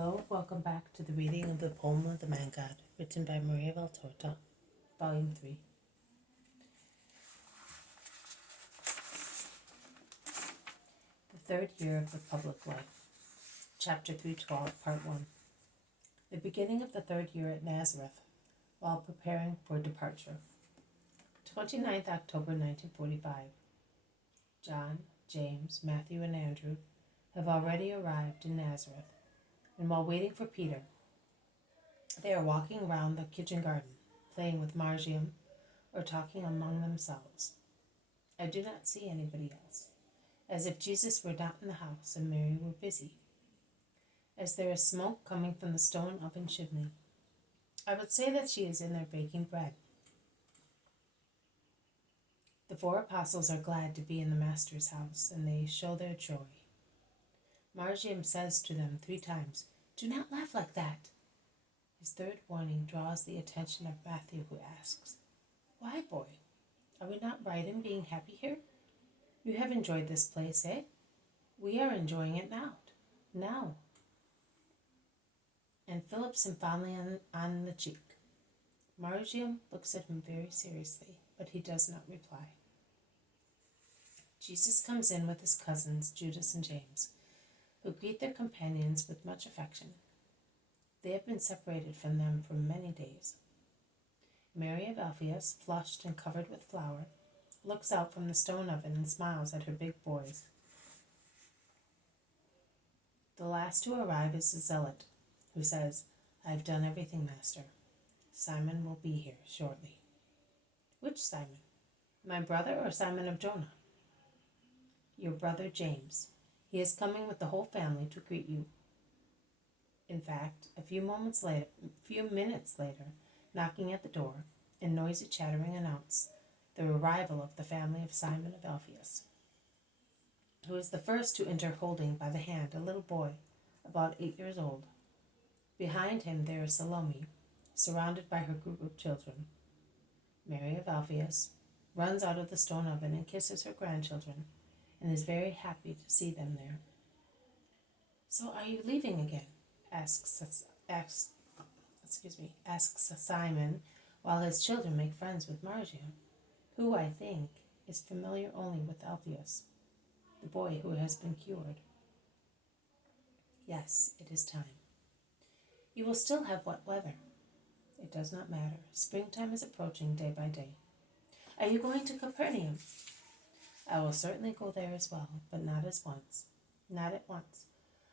Hello, welcome back to the reading of the poem of the Man God, written by Maria Valtorta, Volume 3. The Third Year of the Public Life, Chapter 312, Part 1. The beginning of the third year at Nazareth, while preparing for departure. 29th October 1945. John, James, Matthew, and Andrew have already arrived in Nazareth, and while waiting for Peter, they are walking around the kitchen garden, playing with Margium, or talking among themselves. I do not see anybody else, as if Jesus were not in the house and Mary were busy. As there is smoke coming from the stone oven chimney, I would say that she is in there baking bread. The 4 apostles are glad to be in the Master's house, and they show their joy. Margium says to them 3 times, "Do not laugh like that." His third warning draws the attention of Matthew, who asks, "Why, boy? Are we not right in being happy here? You have enjoyed this place, eh? We are enjoying it now. And Phillips him fondly on the cheek. Margium looks at him very seriously, but he does not reply. Jesus comes in with his cousins, Judas and James, who greet their companions with much affection. They have been separated from them for many days. Mary of Alphaeus, flushed and covered with flour, looks out from the stone oven and smiles at her big boys. The last to arrive is the zealot, who says, "I have done everything, Master. Simon will be here shortly." "Which Simon? My brother or Simon of Jonah?" "Your brother James. He is coming with the whole family to greet you." In fact, a few minutes later, knocking at the door and noisy chattering announced the arrival of the family of Simon of Alphaeus, who is the first to enter holding by the hand a little boy about 8 years old. Behind him there is Salome, surrounded by her group of children. Mary of Alphaeus runs out of the stone oven and kisses her grandchildren, and is very happy to see them there. "So are you leaving again?" asks Simon, while his children make friends with Margium, who, I think, is familiar only with Alphaeus, the boy who has been cured. "Yes, it is time. You will still have wet weather. It does not matter. Springtime is approaching day by day. Are you going to Capernaum?" "I will certainly go there as well, but not at once.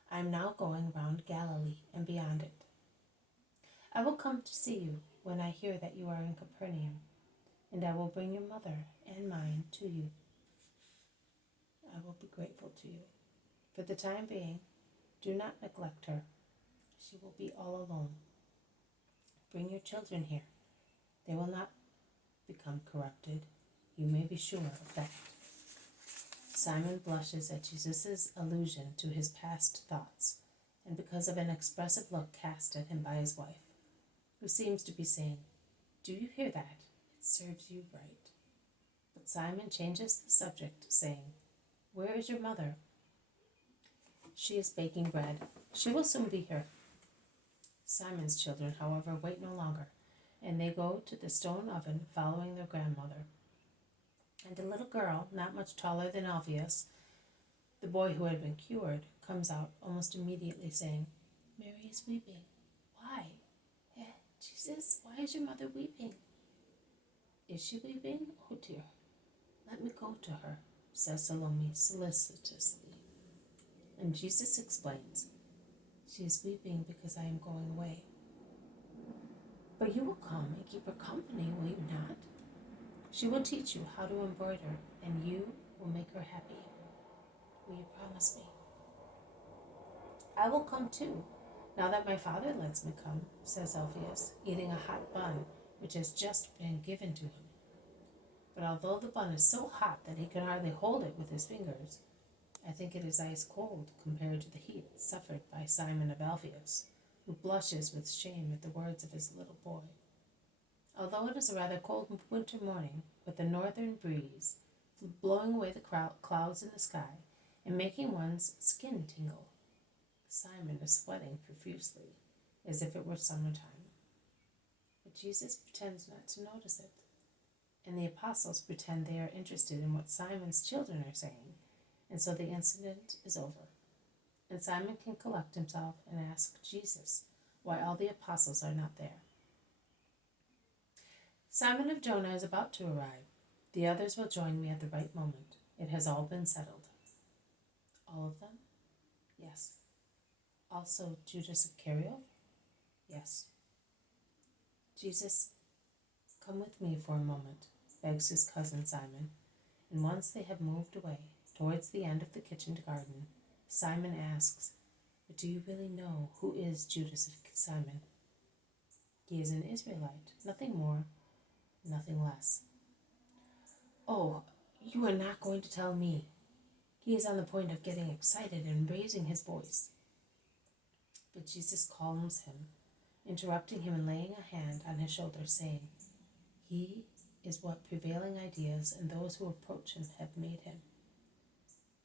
I am now going round Galilee and beyond it. I will come to see you when I hear that you are in Capernaum, and I will bring your mother and mine to you. I will be grateful to you. For the time being, do not neglect her. She will be all alone. Bring your children here. They will not become corrupted. You may be sure of that." Simon blushes at Jesus' allusion to his past thoughts, and because of an expressive look cast at him by his wife, who seems to be saying, "Do you hear that? It serves you right." But Simon changes the subject, saying, "Where is your mother?" "She is baking bread. She will soon be here." Simon's children, however, wait no longer, and they go to the stone oven following their grandmother. And a little girl, not much taller than Alphaeus, the boy who had been cured, comes out almost immediately, saying, "Mary is weeping. Why? Jesus, why is your mother weeping?" "Is she weeping? Oh dear. Let me go to her," says Salome solicitously. And Jesus explains, "She is weeping because I am going away." "But you will come and keep her company, will you not? She will teach you how to embroider, and you will make her happy. Will you promise me?" "I will come too, now that my father lets me come," says Alphaeus, eating a hot bun which has just been given to him. But although the bun is so hot that he can hardly hold it with his fingers, I think it is ice cold compared to the heat suffered by Simon of Alphaeus, who blushes with shame at the words of his little boy. Although it is a rather cold winter morning, with a northern breeze blowing away the clouds in the sky and making one's skin tingle, Simon is sweating profusely, as if it were summertime. But Jesus pretends not to notice it, and the apostles pretend they are interested in what Simon's children are saying, and so the incident is over. And Simon can collect himself and ask Jesus why all the apostles are not there. Simon of Jonah is about to arrive. The others will join me at the right moment. It has all been settled. All of them? Yes. Also Judas Iscariot? Yes. Jesus, come with me for a moment, begs his cousin Simon, and once they have moved away towards the end of the kitchen garden, Simon asks, "But do you really know who is Judas of Simon?" He is an Israelite, nothing more, nothing less. "Oh, you are not going to tell me." He is on the point of getting excited and raising his voice. But Jesus calms him, interrupting him and laying a hand on his shoulder, saying, "He is what prevailing ideas and those who approach him have made him."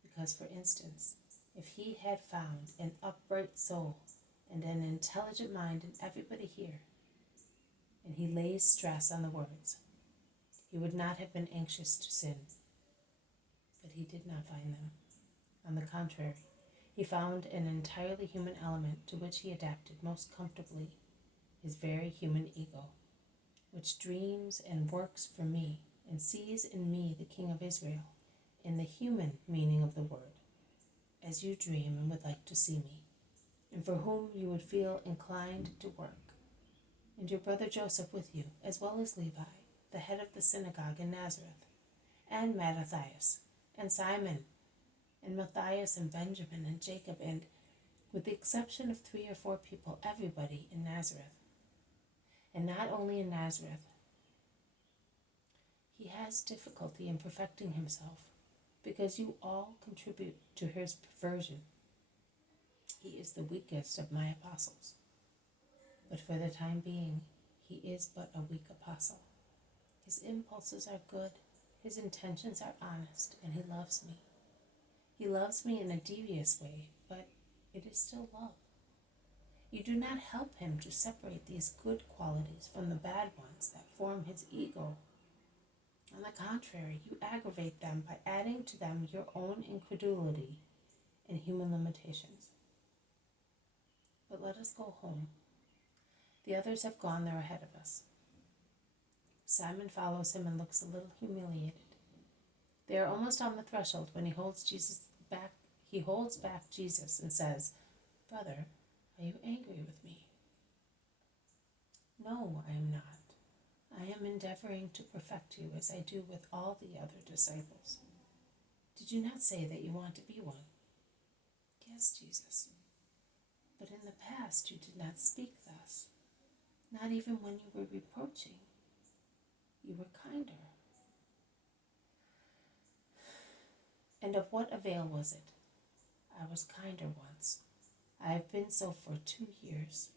Because, for instance, if he had found an upright soul and an intelligent mind in everybody here, and he lays stress on the words, he would not have been anxious to sin. But he did not find them. On the contrary, he found an entirely human element to which he adapted most comfortably, his very human ego, which dreams and works for me and sees in me the King of Israel, in the human meaning of the word, as you dream and would like to see me, and for whom you would feel inclined to work, and your brother Joseph with you, as well as Levi, the head of the synagogue in Nazareth, and Mattathias, and Simon, and Matthias, and Benjamin, and Jacob, and, with the exception of 3 or 4 people, everybody in Nazareth. And not only in Nazareth. He has difficulty in perfecting himself, because you all contribute to his perversion. He is the weakest of my apostles, but for the time being, he is but a weak apostle. His impulses are good, his intentions are honest, and he loves me. He loves me in a devious way, but it is still love. You do not help him to separate these good qualities from the bad ones that form his ego. On the contrary, you aggravate them by adding to them your own incredulity and human limitations. But let us go home. The others have gone there ahead of us. Simon follows him and looks a little humiliated. They are almost on the threshold when he holds back Jesus and says, "Brother, are you angry with me?" "No, I am not. I am endeavoring to perfect you as I do with all the other disciples." "Did you not say that you want to be one?" "Yes, Jesus. But in the past you did not speak thus, not even when you were reproaching. You were kinder." "And of what avail was it? I was kinder once. I have been so for 2 years.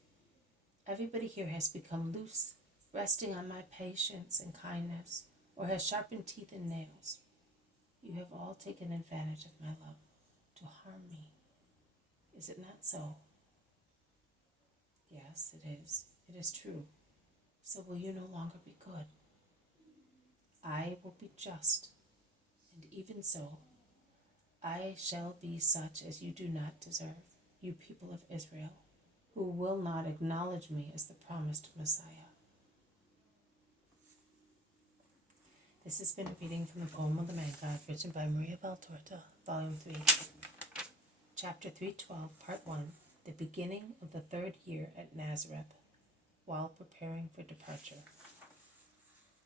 Everybody here has become loose, resting on my patience and kindness, or has sharpened teeth and nails. You have all taken advantage of my love to harm me. Is it not so?" "Yes, it is. It is true. So will you no longer be good?" "I will be just, and even so, I shall be such as you do not deserve, you people of Israel, who will not acknowledge me as the promised Messiah." This has been a reading from the poem of the Man God, written by Maria Valtorta, Volume 3, Chapter 312, Part 1, The Beginning of the 3rd Year at Nazareth, while preparing for departure.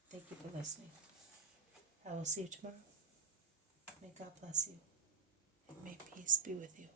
Thank you for listening. I will see you tomorrow. May God bless you, and may peace be with you.